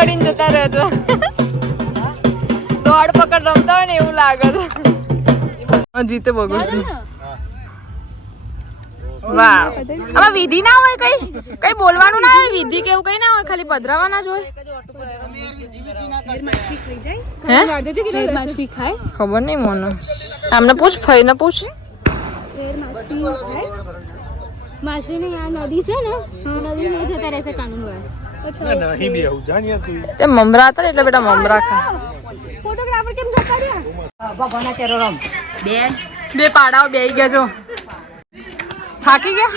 આડી અડીને જતા રહે છે દોડ પકડ રમતા હોય ને એવું લાગે છે. જીતે બગડશે. વાહ. આમાં વિધિ ના હોય કઈ? કઈ બોલવાનું ના હોય? વિધિ કેવું કઈ ના હોય? ખાલી પધરાવાના જ હોય? હે? ખબર નહીં મને. આમને પૂછ ફઈ ને પૂછ. માછલી ખાય આ નદી છે ને નદી નહીં જતા રહેશે કાનૂન વાળા નહીં બી આવું. જાણ્યા તું તે મમરા હતા એટલે બેટા મમરા ખા. ફોટોગ્રાફર કેમ જતા રહ્યા બે પાડાઓ બે ગયા જો. થાકી ગયા?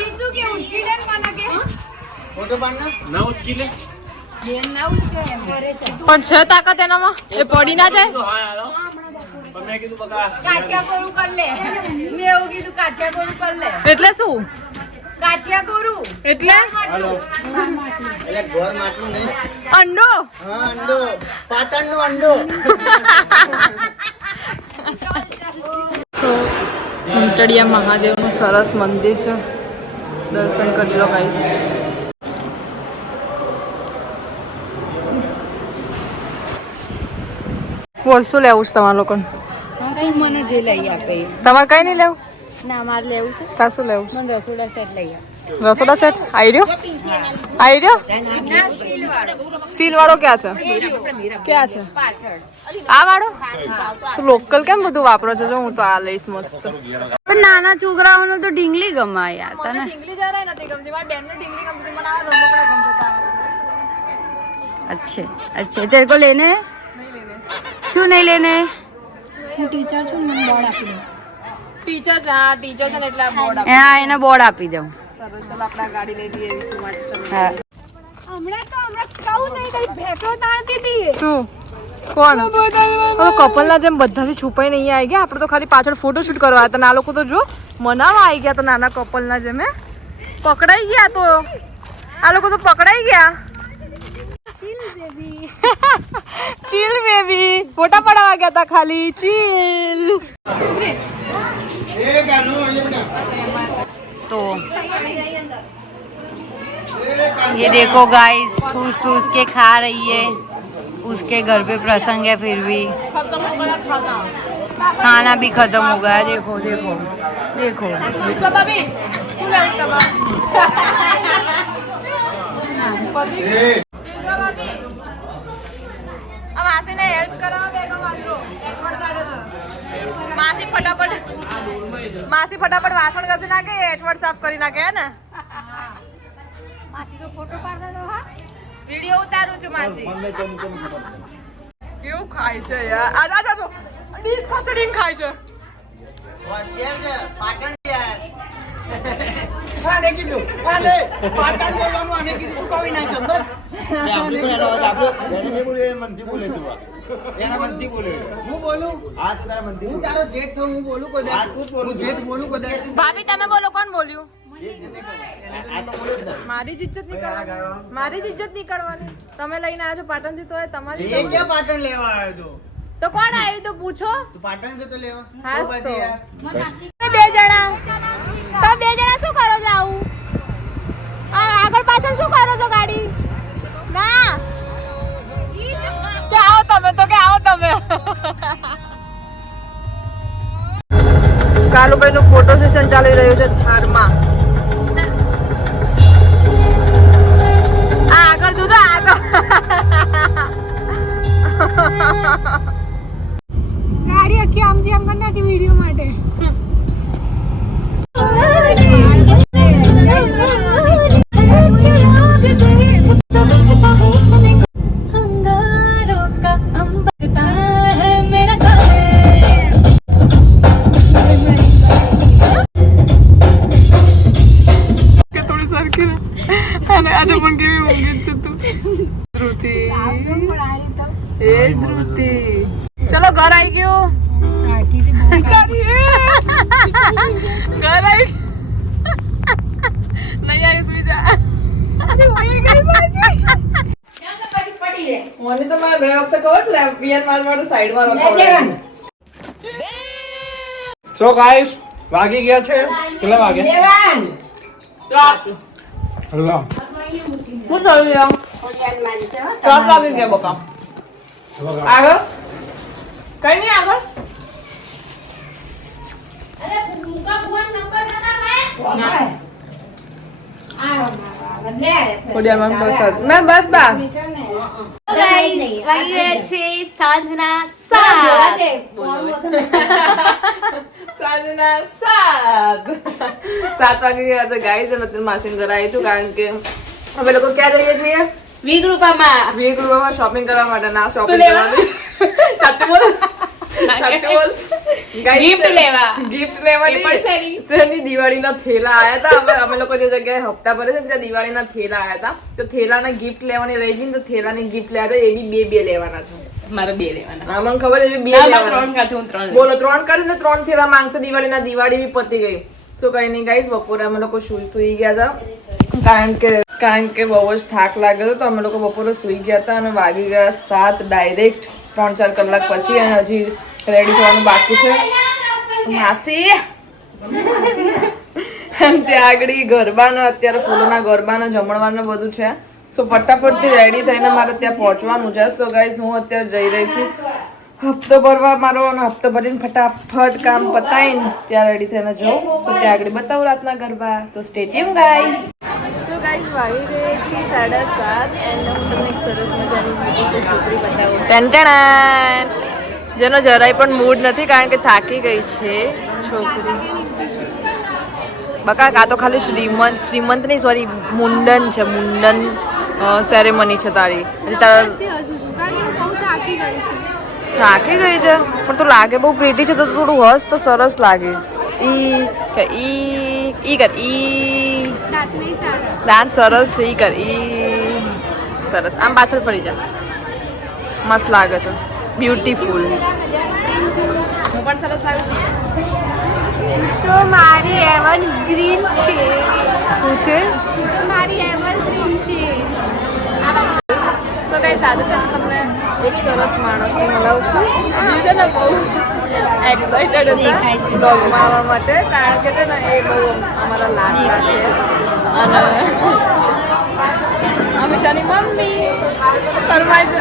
પણ છે તાકાત એનામાં? એ પડી ના જાય? એટલે મેં કાચિયા કોરું એટલે? શું કાચિયા કોરું એટલે અંડો? સો ઉંટડિયા મહાદેવનું સરસ મંદિર છે. દર્શન કરી લો ગાઈસ બોલ શું લેવું છે તમારા લોકોને? મને જે લઈ આપે તમારે કઈ નહીં લેવું? ના મારે લેવું છે તાર શું લેવું મને રસોડા સેટ લઈ આપ છે રસોડા સેટ આઈ રહ્યો આઈ રહ્યો ના સ્ટીલ વાળો સ્ટીલ વાળો ક્યાં છે ક્યાં છે પાછળ આ વાળો તો લોકલ કેમ બધું વાપરો છો જો હું તો આ લઈશ મસ્ત પણ નાના છોકરાઓને તો ઢીંગલી ગમાય યાર તને ઢીંગલી જરાય નથી ગમતી મારા બેનને ઢીંગલી ગમતી મને આ રમકડા ગમતા अच्छे अच्छे तेरे को लेने हैं? क्यों नहीं लेने હું ટીચર છું મને બોર્ડ આપી દઉં ટીચર છે હા ટીચર છે ને એટલે આ બોર્ડ હા એને બોર્ડ આપી દઉં. સરસ ચાલ આપણે ગાડી લઈ લઈએ વિષ્ણુ માટે ચલો. હા. હમણાં તો હમણાં કહું નહીં કઈ ભેટો તાણતી હતી શું? કોણ? કપલના જેમ બધાથી છુપાઈ નહીં આવી ગયા. આપણે તો ખાલી પાછળ ફોટો શૂટ કરવા હતા. આ લોકો તો જો મનાવા આવી ગયા તો નાના કપલના જેમ પકડાઈ ગયા તો. આ લોકો તો પકડાઈ ગયા. ચીલ બેબી ફોટા પડાવવા ગયા હતા ખાલી. ચીલ तो ये देखो गाइस ठूस ठूस के खा रही है। उसके घर पे प्रसंग है फिर भी। खाना भी खत्म हो गया देखो देखो देखो। अब हेल्प માસી ફટાફટ માસી ફટાફટ વાસણ ઘસી નાખે એઠવડ સાફ કરી નાખે હે ને? વિડિયો ઉતારું છું માસી. કેવું ખાય છે યાર? આ જા જો ડીશ ખસડીને ખાય છે. ભાભી તમે બોલો કોણ બોલ્યું? મારી જ ઇજ્જત નીકળવાની મારી જ ઇજ્જત નહીં તમે લઈને આવ્યો છો પાટણથી તો તમારી ક્યાં પાટણ લેવા આવ્યો તો? તો કોણ આવ્યું તો પૂછો? તું પાટણ તો લેવા. હા તો તો. બે જણા. તો બે જણા શું કરો છો આવું? આ આગળ પાછળ શું કરો છો ગાડી? તમે. કાલુભાઈ નું ફોટો સેશન ચાલી રહ્યું છે થારમાં. ઘર આવી ગયું? ઘર આવી નહીં આવી સુઈ જા મને તો મારે ગયા વખતે કહો એટલે પિયર માર માટે સાઈડમાં રખાવડાવ્યું. સો ગાઈસ વાગી ગયા છે. કેટલા વાગે હલો. હું ગયા બકા. આગળ? કઈ નહીં આગળ. મેં બસ બા. વાગી ગયા છે સાંજના સાત. સાંજના સાત. સાત વાગી ગયા છે ગાઈઝ અને અત્યારે માસીને ઘરે આવી છું કારણ કે અમે લોકો ક્યાં જઈએ છીએ? વી ગ્રુપામાં વી ગ્રુપામાં શોપિંગ કરવા માટે ના શોપિંગ કરવાની સાચું બોલ. સાચું બોલ. Gift લેવા. ગિફ્ટ લેવાની. શેની? શેની દિવાળીના થેલા આયા હતા અમે અમે લોકો જે જગ્યાએ હપ્તા ભરે છે ત્યાં દિવાળીના થેલા આયા હતા તો થેલાના ગિફ્ટ લેવાની રહી ગઈ તો થેલાની ગિફ્ટ લેવા હતા એ બી બે બે લેવાના છે. મારે બે લેવાના. મને ખબર છે બે ના, ના, ત્રણ કાઢું, હું ત્રણ બોલો ત્રણ કરે ને ત્રણ થેલા માંગશે દિવાળીના. દિવાળી બી પતી ગઈ. શું કઈ નહીં ગાઈસ બપોરે અમે લોકો સુઈ સુઈ ગયા હતા કારણ કે કારણ કે બહુ જ થાક લાગ્યો હતો તો અમે લોકો બપોરે સુઈ ગયા હતા અને વાગી ગયા સાત ડાયરેક્ટ ત્રણ ચાર કલાક પછી અને હજી રેડી થવાનું બાકી છે. માસી! ત્યાં આગળ ગરબાનો, અત્યારે ફૂલોના ગરબાનો જમણવાનું બધું છે. સો ફટાફટથી રેડી થઈને મારે ત્યાં પહોંચવાનું છે. સો ગાઈઝ હું અત્યારે જઈ રહી છું. હપ્તો ભરવા મારો અને હપ્તો ભરીને ફટાફટ કામ પતાવીને ત્યાં રેડી થઈને જાઉં. સો ત્યાં આગળ બતાવું રાતના garba. So stadium guys so વાગી ગઈ છે સાડા સાત એન્ડ હું તમને એક સરસ મજાની બ્યુટીફુલ છોકરી બતાવું. ટેન્ટેન જેનો જરાય પણ મૂડ નથી કારણ કે થાકી ગઈ છે છોકરી. બકા કાં તો ખાલી શ્રીમંત શ્રીમંત નહીં સોરી મુંડન છે મુંડન સેરેમની છે તારી. હજી તારા થાકી ગઈ છે. પણ તું લાગે બહુ પ્રીટી છે તો થોડું હસ તો સરસ લાગીશ. ઈ ઈ ઈ કર ઈ. દાંત સરસ છે એ કર ઈ સરસ. આમ પાછળ ફરી જા. મસ્ત લાગે છે. બ્યુટીફુલ હું પણ સરસ લાગું તો મારી એવન ગ્રીન છે. શું છે? મારી એવન ગ્રીન છે. તો કઈ સાદું છે તમને એક સરસ માણસ મળવું છું જે છે ને બહુ. એક્સાઇટેડ હતા ડોગમાં આવવા માટે કારણ કે છે ને એ બહુ અમારા લાડલા છે અને અમિષાની મમ્મી શરમાઈ છે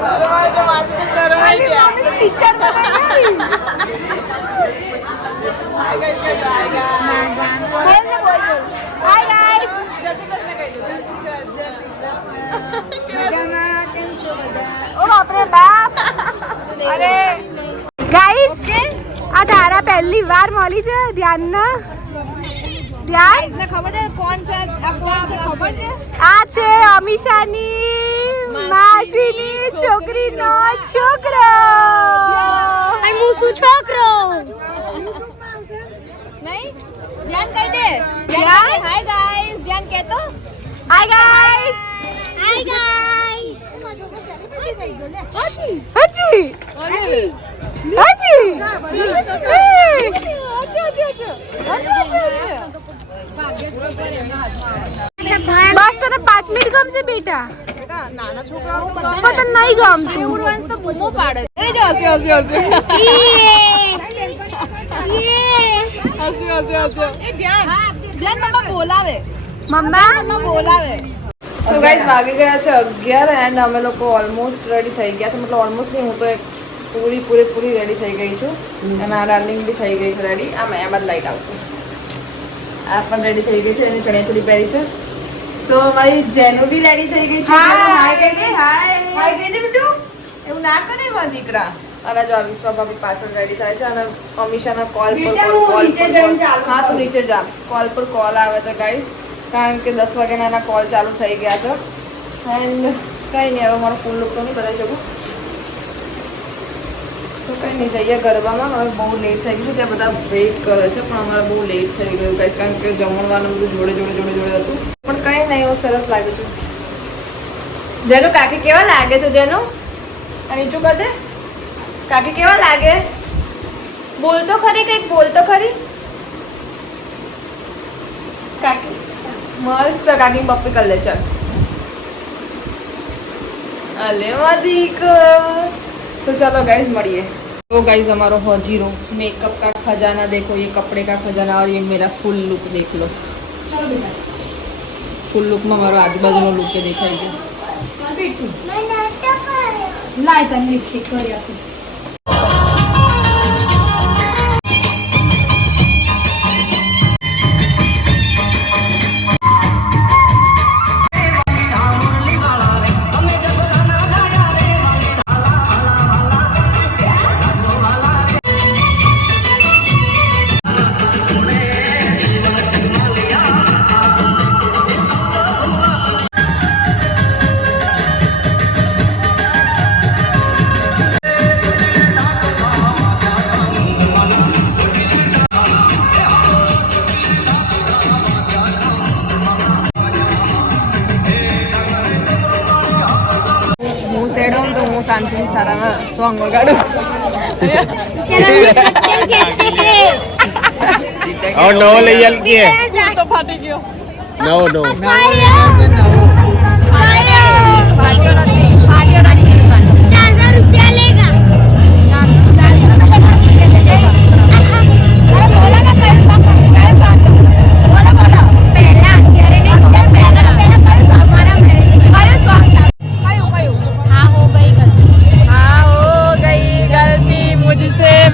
શરમાઈ છે માસી શરમાઈ ગયા ટીચર હાય ગાઈસ જય શ્રી કૃષ્ણ કહી દો જય શ્રી કૃષ્ણ જય શ્રી કૃષ્ણ ઓ બાપરે બાપ અરે ગાઈસ આ ધારા પહેલી વાર મળી છે ધ્યાન? ના ધ્યાન ખબર છે કોણ છે? ખબર છે? આ છે અમીષાની માસીની છોકરીનો છોકરો. અને હું શું છોકરો? નહીં? ધ્યાન કહી દે. ધ્યાન હાય ગાઈસ ધ્યાન કહેતો? હાય ગાઈસ હાય ગાઈસ હજી. હજી. બસ તને પાંચ મિનિટ ગમશે બેટા. નાના છોકરાઓ પણ તને નહીં ગમતું. ઉર્વંશ તો બૂમો પાડે એ જો હસી હસી હસી હસી હસી હસી ધ્યાન. ધ્યાન મમ્મા બોલાવે. મમ્મા બોલાવે. સો ગાઈઝ વાગી ગયા છે અગિયાર એન્ડ અમે લોકો ઓલમોસ્ટ રેડી થઈ ગયા છે. મતલબ ઓલમોસ્ટ નહીં હું તો એક પૂરી પૂરેપૂરી રેડી થઈ ગઈ છું. અને આ રનિંગ બી થઈ ગઈ છે રેડી આમ એમાં જ લાઈટ આવશે. આ પણ રેડી થઈ ગઈ છે એની ચણિયાચોળી પહેરી છે. સો મારી જેનો બી રેડી થઈ ગઈ છે હાય કહી દે હાય હાય કહી દે બેટુ. એવું ના કરે મારા દીકરા. અને જો આવીશ બાબા બી પાછળ રેડી થાય છે અને અમિશાના કોલ પર કોલ હા તું નીચે જા. કોલ પર કોલ આવે છે ગાઈઝ કારણ કે દસ વાગ્યાના એના કોલ ચાલુ થઈ ગયા છે. એન્ડ કંઈ નહીં, હવે મારો ફૂલ લુક તો નહીં બતાવી શકું. તો કંઈ નહીં, જઈએ ગરબામાં. હવે બહુ લેટ થઈ ગયું છે, ત્યાં બધા વેઇટ કરે છે, પણ અમારે બહુ લેટ થઈ ગયું ગાઈઝ કારણ કે જમણવાનું બધું જોડે જોડે જોડે જોડે હતું. પણ કંઈ નહીં એવું સરસ લાગે છે. જેનું કાકી કેવા લાગે છે, જેનું? નીચું કદે કાકી કેવા લાગે? બોલતો ખરી કંઈક? બોલતો ખરી? કાકી? મસ્ત કાકી પપ્પી કરી લે ચાલ અલે મદીક तो चलो गाइस મળીએ तो गाइस हमारा हो जीरो मेकअप का खजाना देखो ये कपड़े का खजाना और ये मेरा फुल लुक देख लो ફૂલ લુકમાં મારો આજુબાજુનો લુક એ દેખાઈ ગયો લાય તને લિપસ્ટિક કરી આપું સોંગ વગાડો ઓ નો લઈ આલ કે તો ફાટી ગયો નો નો ફાટ્યો નથી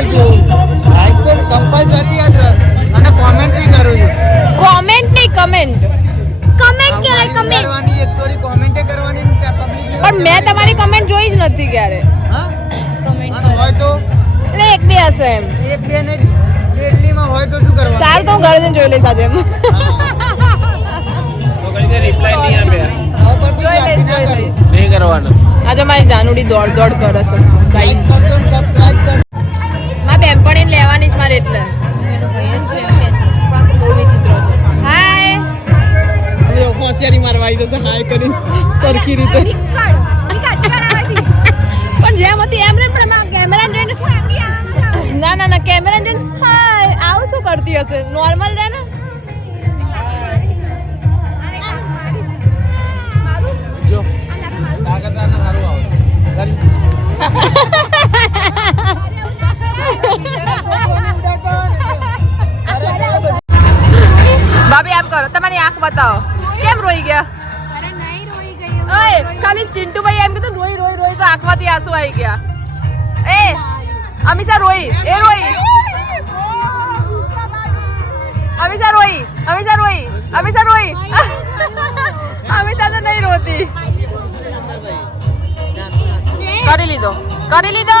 લાઈક તો કમ્પલસરી છે અને કોમેન્ટ્રી કરું છું કોમેન્ટ નહીં કમેન્ટ કમેન્ટ કહેવાય કમેન્ટ કરવાની એક તોરી કોમેન્ટે કરવાની ને ત્યાં પબ્લિક પણ મેં તમારી કમેન્ટ જોઈ જ નથી ક્યારે. હા? કમેન્ટ હોય તો? એટલે એક બે હશે એમ. એક બે ને દિલ્હીમાં હોય તો શું કરવાનું? સારું તો હું ઘરે જઈને જોઈ લઈશ આજે એમ. રિપ્લાય નહીં આપે. નહીં કરવાનું. આજે મારી જાનુડી દોડ દોડ કરે છે. ગાઈસ કરજો પણ સબસ્ક્રાઇબ કરજો મારી બેનપણીને લેવાની જ મારે એટલે. હોશિયારી મારવા આવી જશે. હાય કરી સરખી રીતે. પણ જેમ હતી એમ ને પણ કેમેરા જોઈને ના ના ના કેમેરા જોઈને હાય આવું શું કરતી હશે? નોર્મલ રહે ને? જો. તાકાત સારું આવે કરો તમારી આંખ બતાવો. કેમ રોઈ ગયા? અરે નહીં રોઈ ગઈ ઓય ખાલી ચિંટુભાઈ એમ કીધું રોઈ રોઈ રોઈ તો આંખમાંથી આંસુ આવી ગયા. એ અમીષા રોઈ એ રોઈ. અમીષા રોઈ અમીષા રોઈ અમીષા રોઈ. અમીષા તો નહીં રોતી. કરી લીધો. કરી લીધો.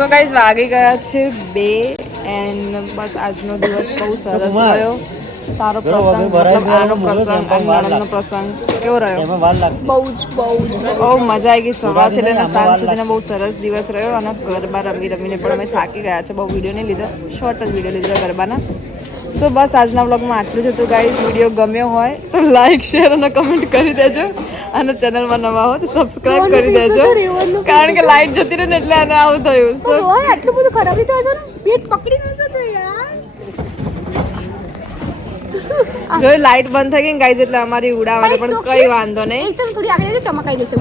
સો ગાઈઝ વાગી ગયા છે બે એન્ડ બસ આજનો દિવસ બહુ સરસ રહ્યો તારો પ્રસંગ મતલબ આનો પ્રસંગ અને નણંદનો પ્રસંગ કેવો રહ્યો? બહુ જ બહુ જ બહુ મજા આવી ગઈ. સવારથી લઈને સાંજ સુધીનો બહુ સરસ દિવસ રહ્યો અને ગરબા રમી રમીને પણ અમે થાકી ગયા છે બહુ વીડિયો નહીં લીધો. શોર્ટ જ વીડિયો લીધો ગરબાના. સો બસ આજના વ્લોગમાં આટલું જ હતું ગાઈઝ વીડિયો ગમ્યો હોય તો લાઈક શેર અને કમેન્ટ કરી દેજો. અને ચેનલમાં નવા હો તો સબસ્ક્રાઇબ કરી દેજો. કારણ કે લાઈટ જતી રહી ને એટલે આને આવું થયું. સો આટલું બધું ખરાબ રીતે હશે ને? પેટ પકડી નશે જો યાર. જો લાઈટ બંધ થઈ ગઈ ને ગાઈઝ એટલે અમારી ઉડાવવાની પણ કઈ વાંધો નહીં. ચાલ થોડી આગળ ચમકાઈ દેશે